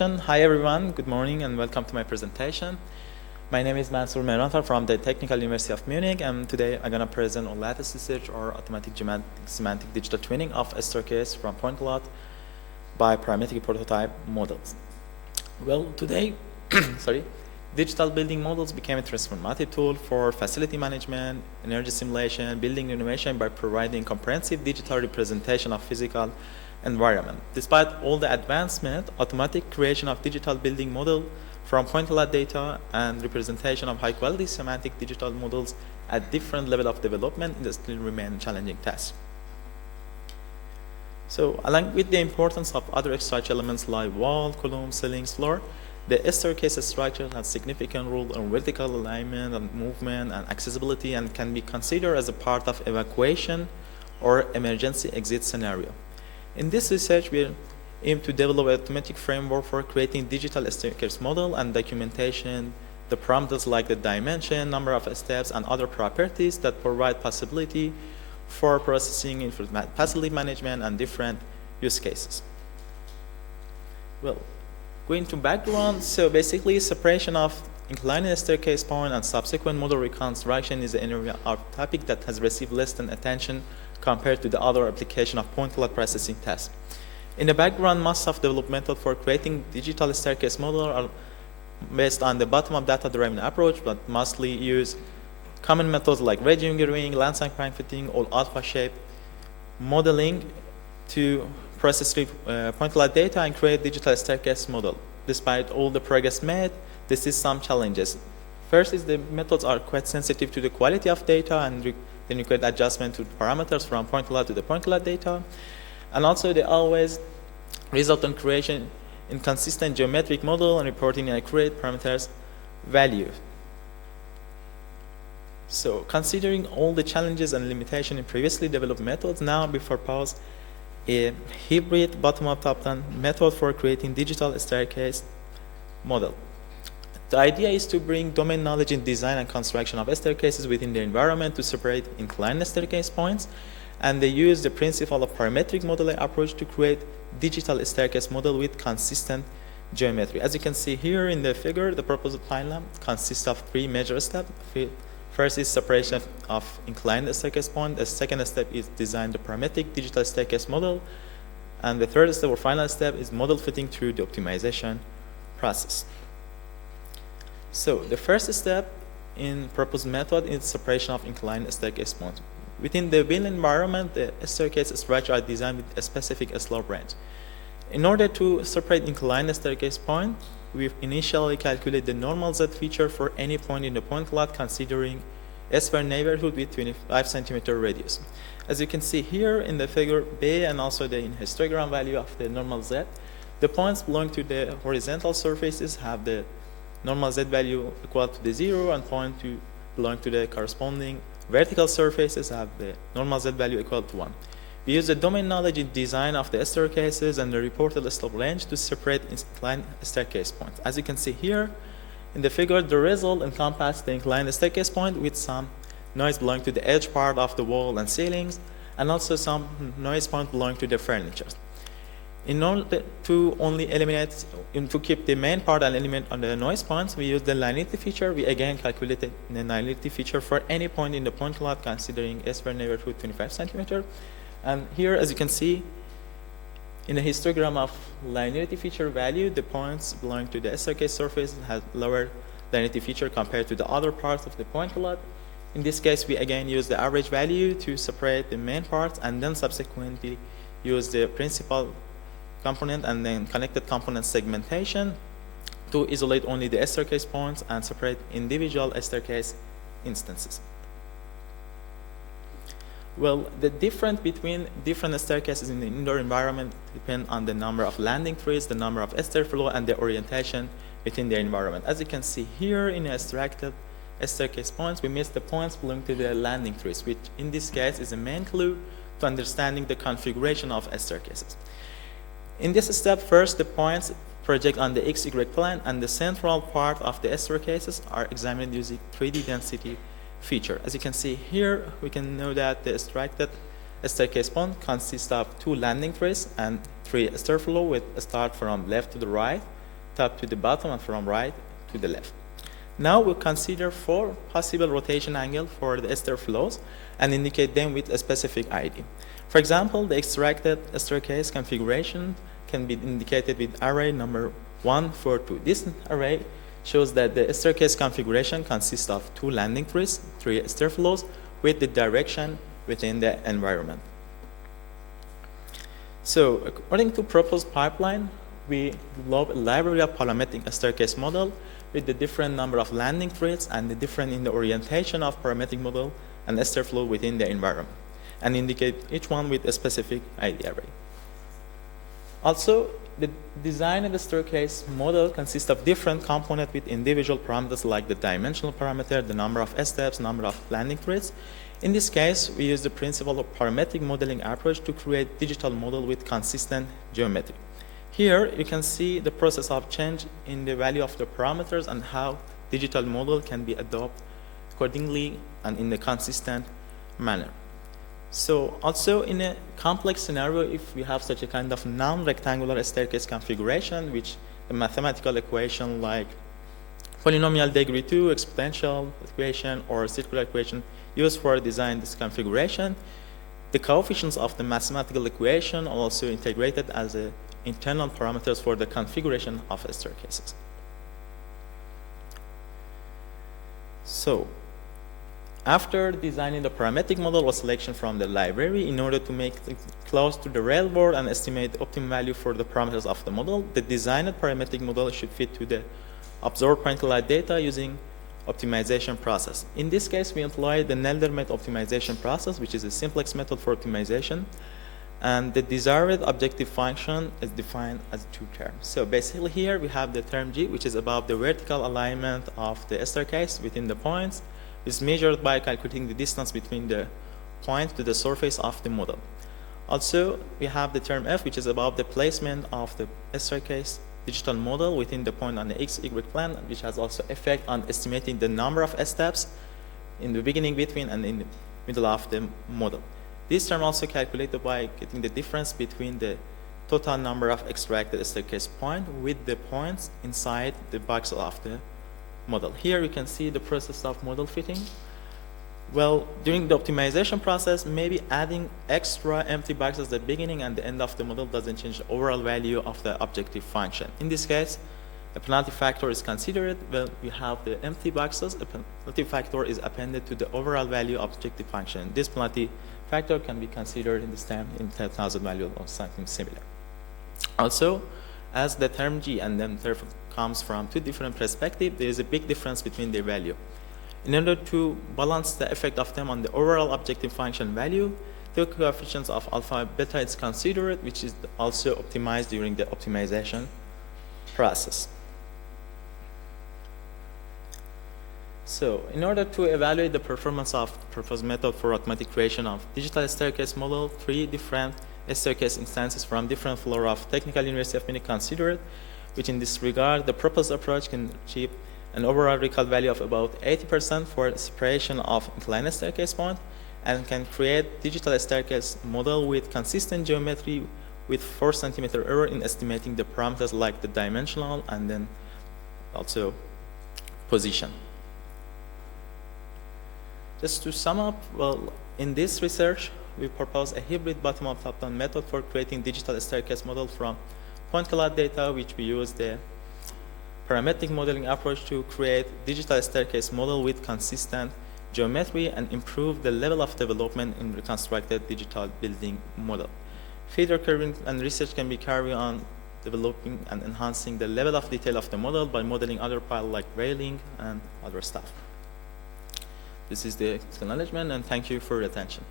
introduction. Hi everyone, good morning and welcome to my presentation. My name is Mansour-Automated from the Technical University of Munich, and today I'm going to present on latest research or automatic geometric-semantic digital twinning of a staircase from point cloud by parametric prototype models. Well, today, digital building models became a transformative tool for facility management, energy simulation, building innovation by providing comprehensive digital representation of physical environment. Despite all the advancement, automatic creation of digital building model from point cloud data and representation of high-quality semantic digital models at different level of development still remain a challenging task. So, along with the importance of other structure elements like wall, column, ceilings, floor, the staircase structure has significant role in vertical alignment and movement and accessibility and can be considered as a part of evacuation or emergency exit scenario. In this research, we aim to develop an automatic framework for creating digital staircase model and documentation, the parameters like the dimension, number of steps, and other properties that provide possibility for processing, facility management, and different use cases. Well, going to background, so basically separation of inclined staircase point and subsequent model reconstruction is an area of topic that has received less than attention compared to the other application of point cloud processing tasks. In the background, most of developed methods for creating digital staircase model are based on the bottom-up data-driven approach, but mostly use common methods like region gearing, landscape plan fitting, or alpha shape modeling to process point cloud data and create digital staircase model. Despite all the progress made, this is some challenges. First is the methods are quite sensitive to the quality of data and then you create adjustment to parameters from point cloud to the point cloud data. And also they always result in creation inconsistent geometric model and reporting inaccurate parameters value. So considering all the challenges and limitations in previously developed methods, now we propose a hybrid bottom-up top-down method for creating digital staircase model. The idea is to bring domain knowledge in design and construction of staircases within the environment to separate inclined staircase points, and they use the principle of parametric modeling approach to create digital staircase model with consistent geometry. As you can see here in the figure, the proposed plan consists of 3 major steps. First is separation of inclined staircase point. The second step is design the parametric digital staircase model, and the third step or final step is model fitting through the optimization process. So the first step in proposed method is separation of inclined staircase points. Within the built environment, the staircase structure are designed with a specific slope range. In order to separate inclined staircase point, we initially calculate the normal Z feature for any point in the point cloud considering a square neighborhood with 25 centimeter radius. As you can see here in the figure B and also the histogram value of the normal Z, the points belong to the horizontal surfaces have the normal Z value equal to the 0 and point to belong to the corresponding vertical surfaces have the normal Z value equal to 1. We use the domain knowledge in design of the staircases and the reported slope range to separate inclined staircase points. As you can see here in the figure, the result encompasses the inclined staircase point with some noise belonging to the edge part of the wall and ceilings, and also some noise point belonging to the furniture. In order to to keep the main part and element on the noise points, we use the linearity feature. We again calculated the linearity feature for any point in the point cloud considering a square neighborhood 25 centimeter. And here, as you can see, in the histogram of linearity feature value, the points belonging to the staircase surface has lower linearity feature compared to the other parts of the point cloud. In this case, we again use the average value to separate the main parts and then subsequently use the principal component and then connected component segmentation to isolate only the staircase points and separate individual staircase instances. Well, the difference between different staircases in the indoor environment depend on the number of landing trees, the number of stair flow, and the orientation within the environment. As you can see here in the extracted staircase points, we miss the points belonging to the landing trees, which in this case is a main clue to understanding the configuration of staircases. In this step, first the points project on the XY plane and the central part of the staircases are examined using 3D density feature. As you can see here, we can know that the extracted staircase point consists of 2 landing trees and 3 stair flow with a start from left to the right top to the bottom and from right to the left. Now we'll consider 4 possible rotation angles for the ester flows and indicate them with a specific ID. For example, the extracted staircase configuration can be indicated with array number 1, 4, 2. This array shows that the staircase configuration consists of 2 landing trees, 3 ester flows with the direction within the environment. So according to proposed pipeline, we develop a library of parametric staircase model with the different number of landing trees and the different in the orientation of parametric model and ester flow within the environment, and indicate each one with a specific ID array. Also, the design of the staircase model consists of different components with individual parameters like the dimensional parameter, the number of steps, number of landing trees. In this case, we use the principle of parametric modeling approach to create digital model with consistent geometry. Here, you can see the process of change in the value of the parameters and how digital model can be adopted accordingly and in a consistent manner. So also in a complex scenario, if we have such a kind of non-rectangular staircase configuration, which the mathematical equation like polynomial degree 2, exponential equation, or circular equation used for design this configuration, the coefficients of the mathematical equation are also integrated as internal parameters for the configuration of staircases. So, after designing the parametric model was selection from the library in order to make it close to the real world and estimate the optimum value for the parameters of the model, the designed parametric model should fit to the observed point-cloud data using optimization process. In this case, we employ the Nelder-Met optimization process, which is a simplex method for optimization. And the desired objective function is defined as 2 terms. So basically here we have the term G, which is about the vertical alignment of the staircase within the points. It's measured by calculating the distance between the point to the surface of the model. Also, we have the term F, which is about the placement of the staircase digital model within the point on the x-y plane, which has also effect on estimating the number of steps in the beginning, between, and in the middle of the model. This term also calculated by getting the difference between the total number of extracted staircase points with the points inside the box of the model. Here you can see the process of model fitting. Well, during the optimization process, maybe adding extra empty boxes at the beginning and the end of the model doesn't change the overall value of the objective function. In this case, a penalty factor is considered. Well, we have the empty boxes. A penalty factor is appended to the overall value of objective function. This penalty factor can be considered in this term in 10,000 value or something similar. Also, as the term G and then term comes from 2 different perspectives, there is a big difference between their value. In order to balance the effect of them on the overall objective function value, the coefficients of alpha and beta is considered, which is also optimized during the optimization process. So, in order to evaluate the performance of the proposed method for automatic creation of digital staircase model, 3 different staircase instances from different floors of Technical University of Munich considered, which in this regard, the proposed approach can achieve an overall recall value of about 80% for separation of inclined staircase point, and can create digital staircase model with consistent geometry with 4 centimeter error in estimating the parameters like the dimensional and then also position. Just to sum up, well, in this research, we propose a hybrid bottom-up top-down method for creating digital staircase model from point cloud data, which we use the parametric modeling approach to create digital staircase model with consistent geometry and improve the level of development in reconstructed digital building model. Further current and research can be carried on developing and enhancing the level of detail of the model by modeling other parts like railing and other stuff. This is the acknowledgement, and thank you for your attention.